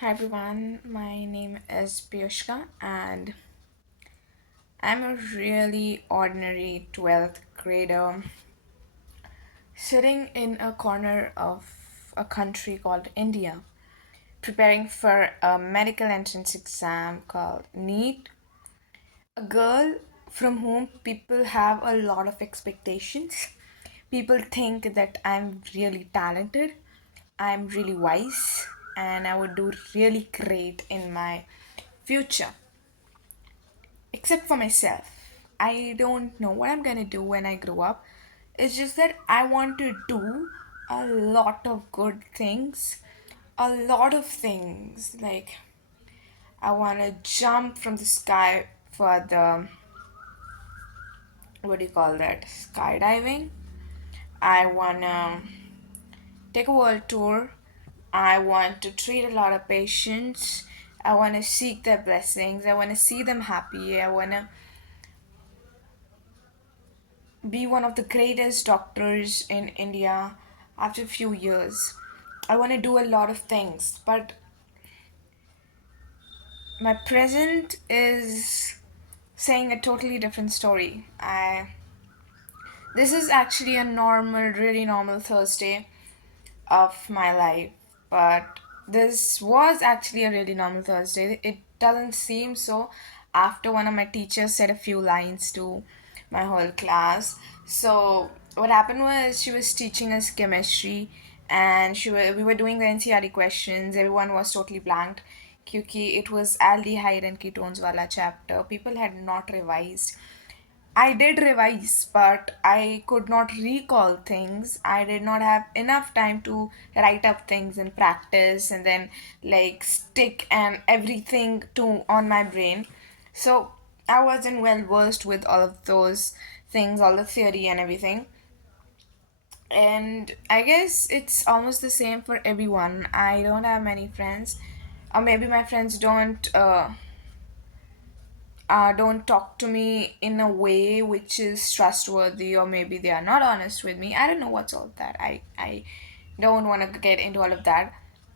Hi everyone, my name is Piyushka and I'm a really ordinary 12th grader sitting in a corner of a country called India, preparing for a medical entrance exam called NEET. A girl from whom people have a lot of expectations. People think that I'm really talented, I'm really wise, and I would do really great in my future. Except for myself. I don't know what I'm gonna do when I grow up. It's just that I want to do a lot of good things. A lot of things. Like, I wanna jump from the sky for the, what do you call that? Skydiving. I wanna take a world tour. I want to treat a lot of patients. I want to seek their blessings. I want to see them happy. I want to be one of the greatest doctors in India after a few years. I want to do a lot of things, but my present is saying a totally different story. I This is actually a normal, really normal Thursday of my life, but this was actually a really normal Thursday. It doesn't seem so after one of my teachers said a few lines to my whole class. So what happened was she was teaching us chemistry and we were doing the NCRT questions. Everyone was totally blanked. क्योंकि it was aldehyde and ketones wala chapter. People had not revised. I did revise, but I could not recall things. I did not have enough time to write up things and practice and then like stick and everything to on my brain. So I wasn't well versed with all of those things, all the theory and everything. And I guess it's almost the same for everyone. I don't have many friends, or maybe my friends don't talk to me in a way which is trustworthy, or maybe they are not honest with me. I don't know what's all that. I don't want to get into all of that,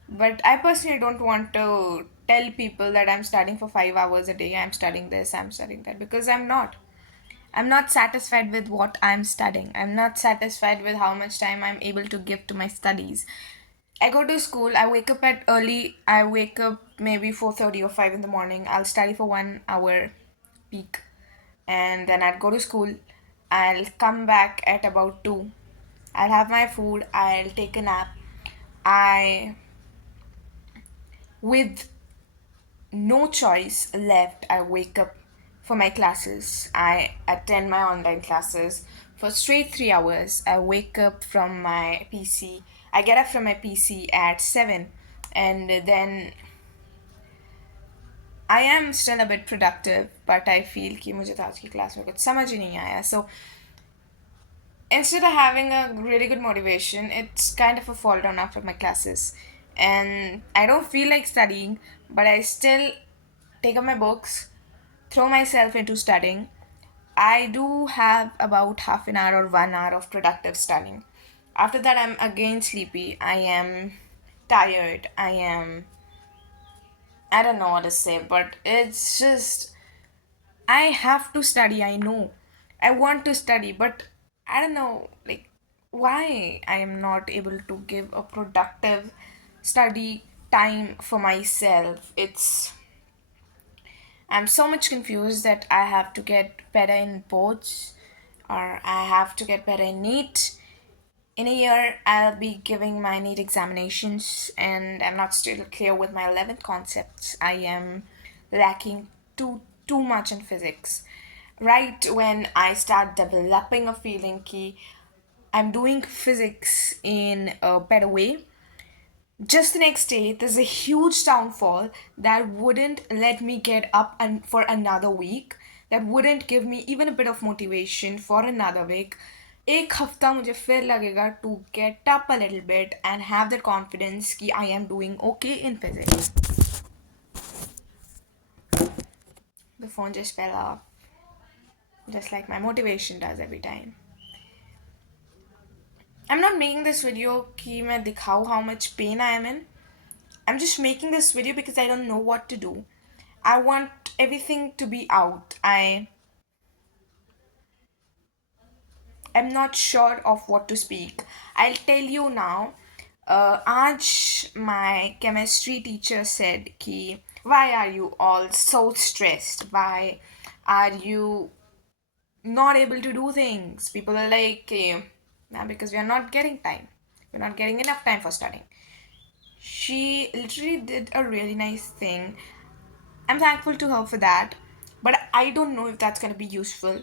but I personally don't want to tell people that I'm studying for 5 hours a day, I'm studying this, I'm studying that, because I'm not satisfied with what I'm studying. I'm not satisfied with how much time I'm able to give to my studies. I go to school, I wake up at early, I wake up maybe 4:30 or 5 in the morning. I'll study for 1 hour peak, and then I'd go to school. I'll come back at about 2. I'll have my food, I'll take a nap. I With no choice left, I wake up for my classes. I attend my online classes for straight 3 hours. I wake up from my PC. I get up from my PC at 7, and then I am still a bit productive, but I feel कि मुझे तो आज की class में कुछ समझ ही नहीं आया. So instead of having a really good motivation, it's kind of a fall down after my classes. And I don't feel like studying, but I still take up my books, throw myself into studying. I do have about half an hour or 1 hour of productive studying. After that, I'm again sleepy. I am tired. I don't know what to say, but it's just I have to study, I know. I want to study, but I don't know, like, why I am not able to give a productive study time for myself. I'm so much confused that I have to get better in boards, or I have to get better in NEET. In a year, I'll be giving my NEET examinations, and I'm not still clear with my 11th concepts. I am lacking too much in physics. Right when I start developing a feeling key, I'm doing physics in a better way. Just the next day, there's a huge downfall that wouldn't let me get up and for another week, that wouldn't give me even a bit of motivation for another week. एक हफ्ता मुझे फिर लगेगा to get up a little bit and have the confidence कि I am doing okay in physics. The phone just fell off, just like my motivation does every time. I'm not making this video कि मैं दिखाऊँ how much pain I am in. I'm just making this video because I don't know what to do. I want everything to be out. I'm not sure of what to speak. I'll tell you now. आज my chemistry teacher said कि why are you all so stressed? Why are you not able to do things? People are like, nah, because we are not getting time. We're not getting enough time for studying. She literally did a really nice thing. I'm thankful to her for that, but I don't know if that's going to be useful.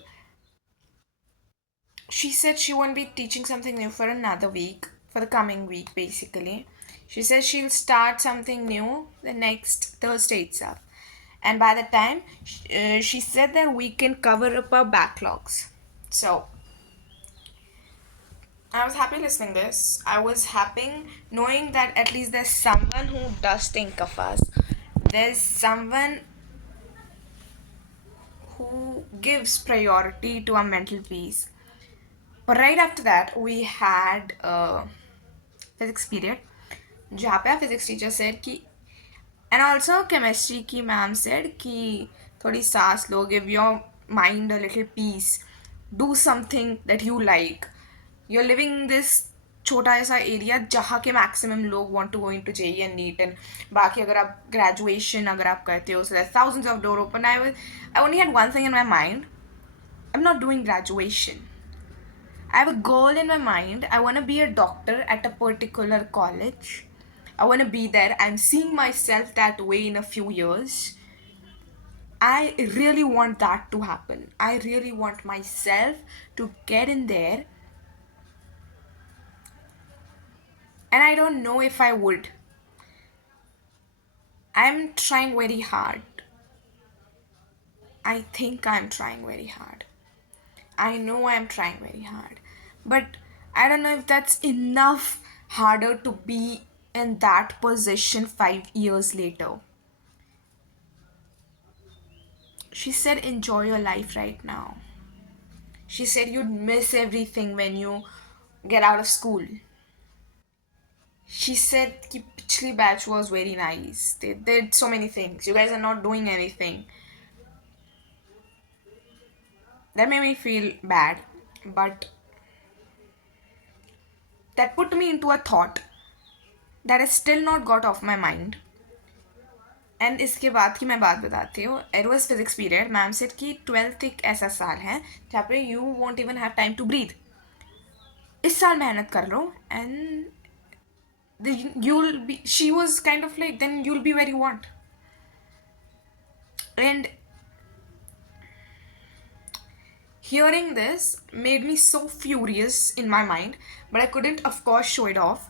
She said she won't be teaching something new for another week, for the coming week, basically. She says she'll start something new the next Thursday itself. And by the time, she said that we can cover up our backlogs. So, I was happy listening this. I was happy knowing that at least there's someone who does think of us. There's someone who gives priority to our mental peace. But right after that, we had a physics period जहाँ पे physics teacher said कि and also chemistry की ma'am said कि थोड़ी सांस लो give your mind a little peace do something that you like you are living this छोटा ऐसा एरिया जहाँ के मैक्सिमम लोग want to go into JEE and NEET and बाकी अगर आप ग्रेजुएशन अगर आप करते हो so thousands of door open I only had one thing in my mind I am not doing graduation. I have a goal in my mind. I want to be a doctor at a particular college. I want to be there. I'm seeing myself that way in a few years. I really want that to happen. I really want myself to get in there. And I don't know if I would. I'm trying very hard. I think I'm trying very hard. I know I'm trying very hard. But I don't know if that's enough harder to be in that position 5 years later. She said, enjoy your life right now. She said, you'd miss everything when you get out of school. She said, कि पिछली batch was very nice. They did so many things. You guys are not doing anything. That made me feel bad. But that put me into a thought that has still not got off my mind. And इसके बाद की मैं बात बताती हूँ. It was physics period. Ma'am said कि 12th एक ऐसा साल है जहाँ पे you won't even have time to breathe. इस साल मेहनत कर लो and you'll be, she was kind of like, then you'll be where you want. And hearing this made me so furious in my mind, but I couldn't of course show it off.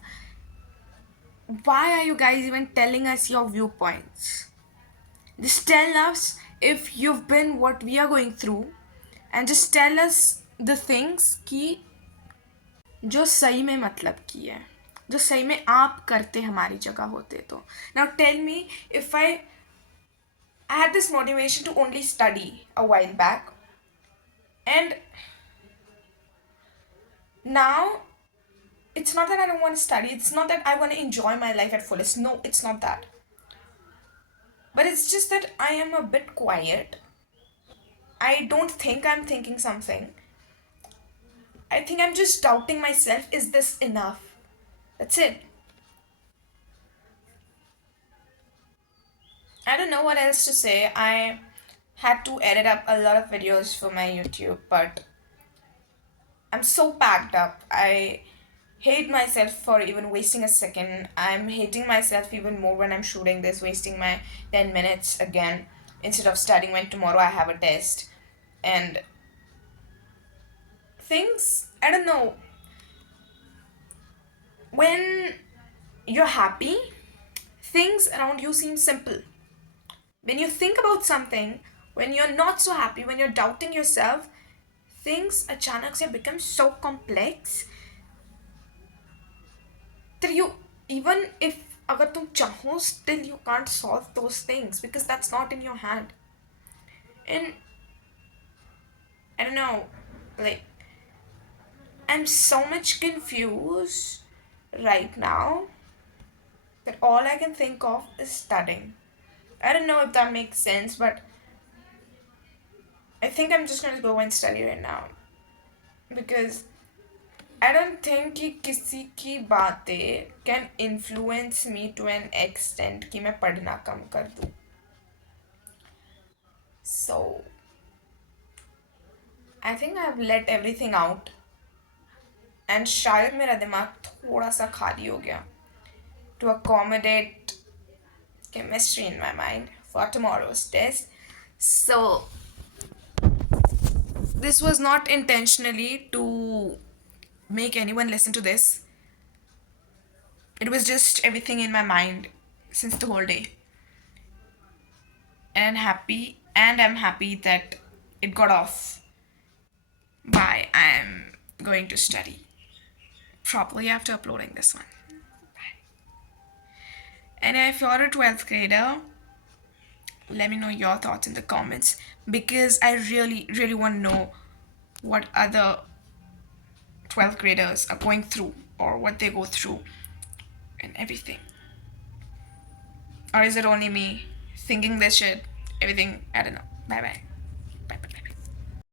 Why are you guys even telling us your viewpoints? Just tell us if you've been what we are going through, and just tell us the things कि जो सही में मतलब की है, जो सही में आप करते हमारी जगह होते तो. Now tell me, if I had this motivation to only study a while back, and now it's not that I don't want to study, it's not that I want to enjoy my life at fullest. No, it's not that. But it's just that I am a bit quiet. I don't think I'm thinking something. I think I'm just doubting myself. Is this enough? That's it. I don't know what else to say. I had to edit up a lot of videos for my YouTube, but I'm so packed up. I hate myself for even wasting a second. I'm hating myself even more when I'm shooting this, wasting my 10 minutes again instead of studying when tomorrow I have a test. And things, I don't know, when you're happy, things around you seem simple. When you think about something, when you're not so happy, when you're doubting yourself, things अचानक से become so complex that you, even if अगर तुम चाहो, still you can't solve those things because that's not in your hand. And I don't know, like, I'm so much confused right now that all I can think of is studying. I don't know if that makes sense, but I think I'm just going to go and study right now because I don't think कि किसी की बातें can influence me to an extent कि मैं पढ़ना कम कर दूँ. So I think I've let everything out and शायद मेरा दिमाग थोड़ा सा खाली हो गया to accommodate chemistry in my mind for tomorrow's test. So this was not intentionally to make anyone listen to this. It was just everything in my mind since the whole day. And I'm happy that it got off by I'm going to study properly after uploading this one. And if you're a 12th grader, let me know your thoughts in the comments because I really, really want to know what other 12th graders are going through or what they go through and everything. Or is it only me thinking this shit? Everything, I don't know. Bye bye.